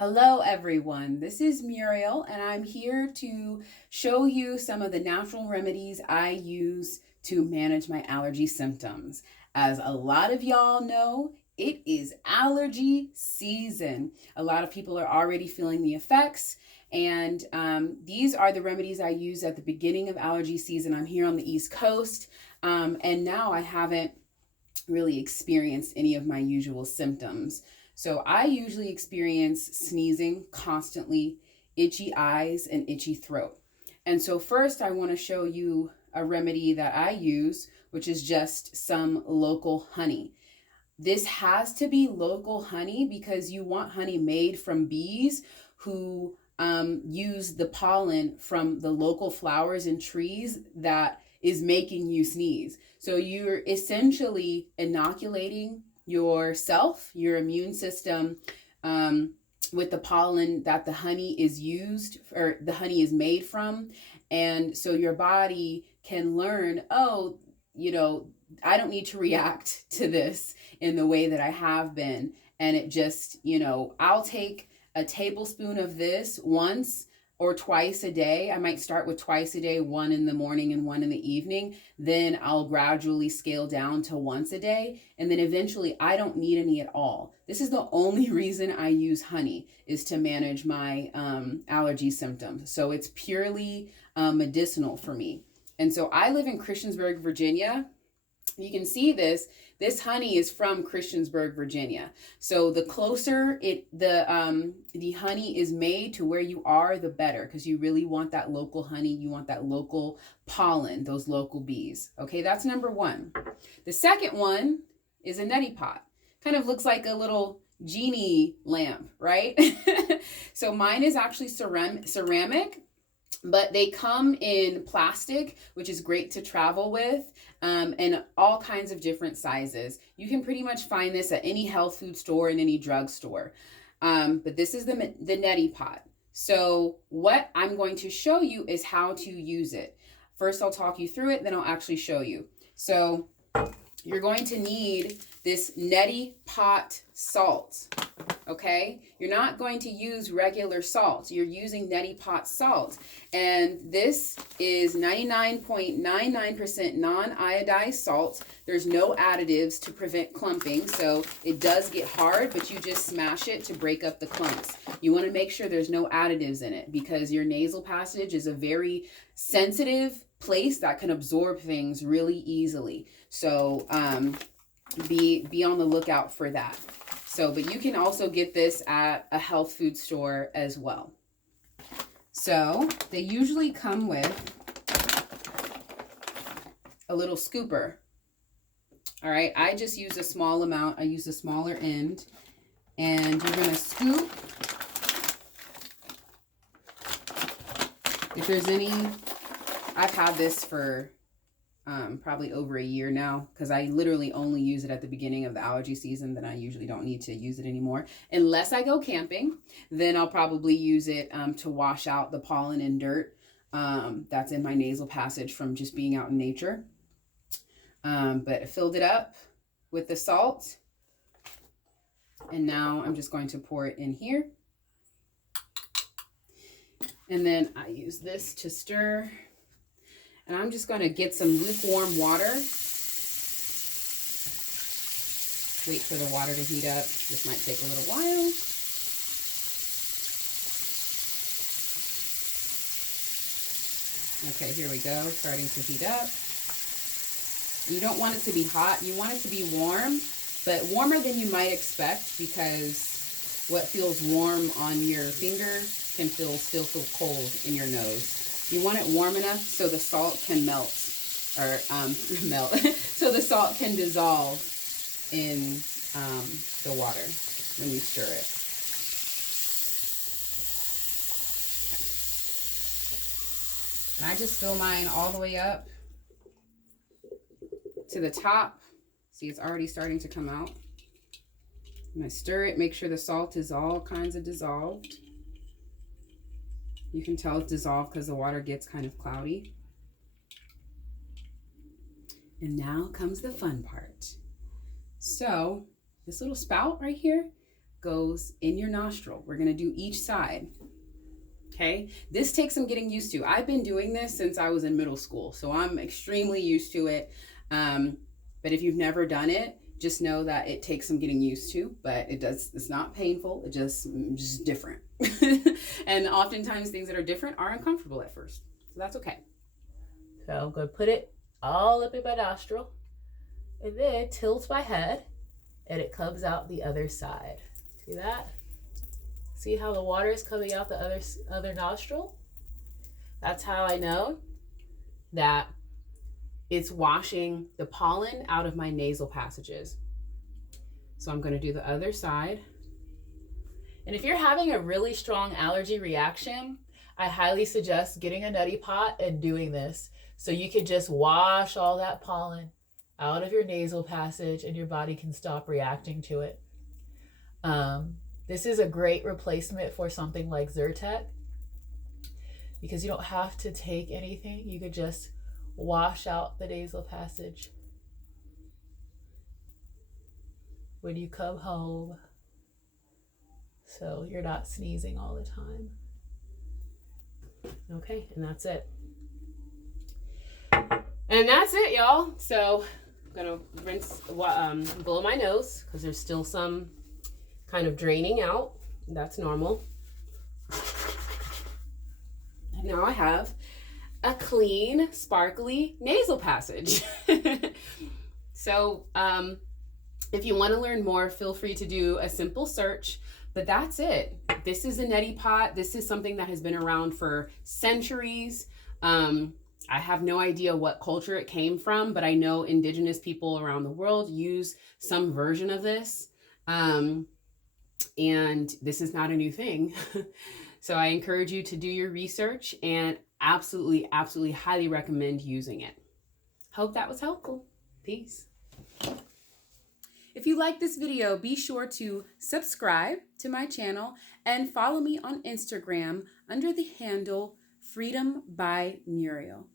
Hello, everyone. This is Muriel, and I'm here to show you some of the natural remedies I use to manage my allergy symptoms. As a lot of y'all know, it is allergy season. A lot of people are already feeling the effects, and these are the remedies I use at the beginning of allergy season. I'm here on the East Coast, and now I haven't really experienced any of my usual symptoms. So I usually experience sneezing constantly, itchy eyes, and itchy throat. And so first I want to show you a remedy that I use, which is just some local honey. This has to be local honey because you want honey made from bees who use the pollen from the local flowers and trees that is making you sneeze. So you're essentially inoculating yourself, your immune system, with the pollen that the honey is used or the honey is made from. And so your body can learn, oh, I don't need to react to this in the way that I have been. And it just, I'll take a tablespoon of this once or twice a day. I might start with twice a day, one in the morning and one in the evening. Then I'll gradually scale down to once a day. And then eventually I don't need any at all. This is the only reason I use honey, is to manage my allergy symptoms. So it's purely medicinal for me. And so I live in Christiansburg, Virginia. You can see this honey is from Christiansburg, Virginia. So the closer the honey is made to where you are, the better, because you really want that local honey. You want that local pollen, those local bees. Okay, that's number one. The second one is a neti pot. Kind of looks like a little genie lamp, right? So mine is actually ceramic. But they come in plastic, which is great to travel with, and all kinds of different sizes. You can pretty much find this at any health food store and any drugstore. But this is the neti pot. So what I'm going to show you is how to use it. First, I'll talk you through it, then I'll actually show you. So you're going to need this neti pot salt. Okay, you're not going to use regular salt. You're using neti pot salt. And this is 99.99% non-iodized salt. There's no additives to prevent clumping. So it does get hard, but you just smash it to break up the clumps. You want to make sure there's no additives in it because your nasal passage is a very sensitive place that can absorb things really easily. So be on the lookout for that. So, but you can also get this at a health food store as well. So they usually come with a little scooper. All right, I just use a small amount. I use the smaller end. And you're going to scoop. If there's any, I've had this for probably over a year now, because I literally only use it at the beginning of the allergy season. Then I usually don't need to use it anymore unless I go camping. Then I'll probably use it to wash out the pollen and dirt that's in my nasal passage from just being out in nature. But I filled it up with the salt, and now I'm just going to pour it in here, and then I use this to stir. And I'm just going to get some lukewarm water. Wait for the water to heat up. This might take a little while. Okay, here we go. Starting to heat up. You don't want it to be hot. You want it to be warm, but warmer than you might expect, because what feels warm on your finger can still feel cold in your nose. You want it warm enough so the salt can melt, or so the salt can dissolve in the water when you stir it. Okay. And I just fill mine all the way up to the top. See, it's already starting to come out. And I stir it, make sure the salt is all kinds of dissolved. You can tell it's dissolved because the water gets kind of cloudy. And now comes the fun part. So this little spout right here, goes in your nostril. We're going to do each side. Okay, this takes some getting used to. I've been doing this since I was in middle school, so I'm extremely used to it. But if you've never done it, just know that it takes some getting used to, but it's not painful. It just different. And oftentimes things that are different are uncomfortable at first. So that's okay. So I'm going to put it all up in my nostril and then tilt my head and it comes out the other side. See that? See how the water is coming out the other nostril? That's how I know that it's washing the pollen out of my nasal passages. So I'm going to do the other side. And if you're having a really strong allergy reaction, I highly suggest getting a neti pot and doing this so you can just wash all that pollen out of your nasal passage and your body can stop reacting to it. This is a great replacement for something like Zyrtec because you don't have to take anything. You could just wash out the nasal passage when you come home so you're not sneezing all the time. Okay, and that's it. And that's it, y'all. So I'm gonna rinse, blow my nose because there's still some kind of draining out. That's normal. And now I have a clean, sparkly nasal passage. So if you want to learn more, feel free to do a simple search, but that's it. This is a neti pot. This is something that has been around for centuries. I have no idea what culture it came from, but I know indigenous people around the world use some version of this. And this is not a new thing. So I encourage you to do your research and absolutely, absolutely highly recommend using it. Hope that was helpful. Peace. If you like this video, be sure to subscribe to my channel and follow me on Instagram under the handle Freedom by Muriel.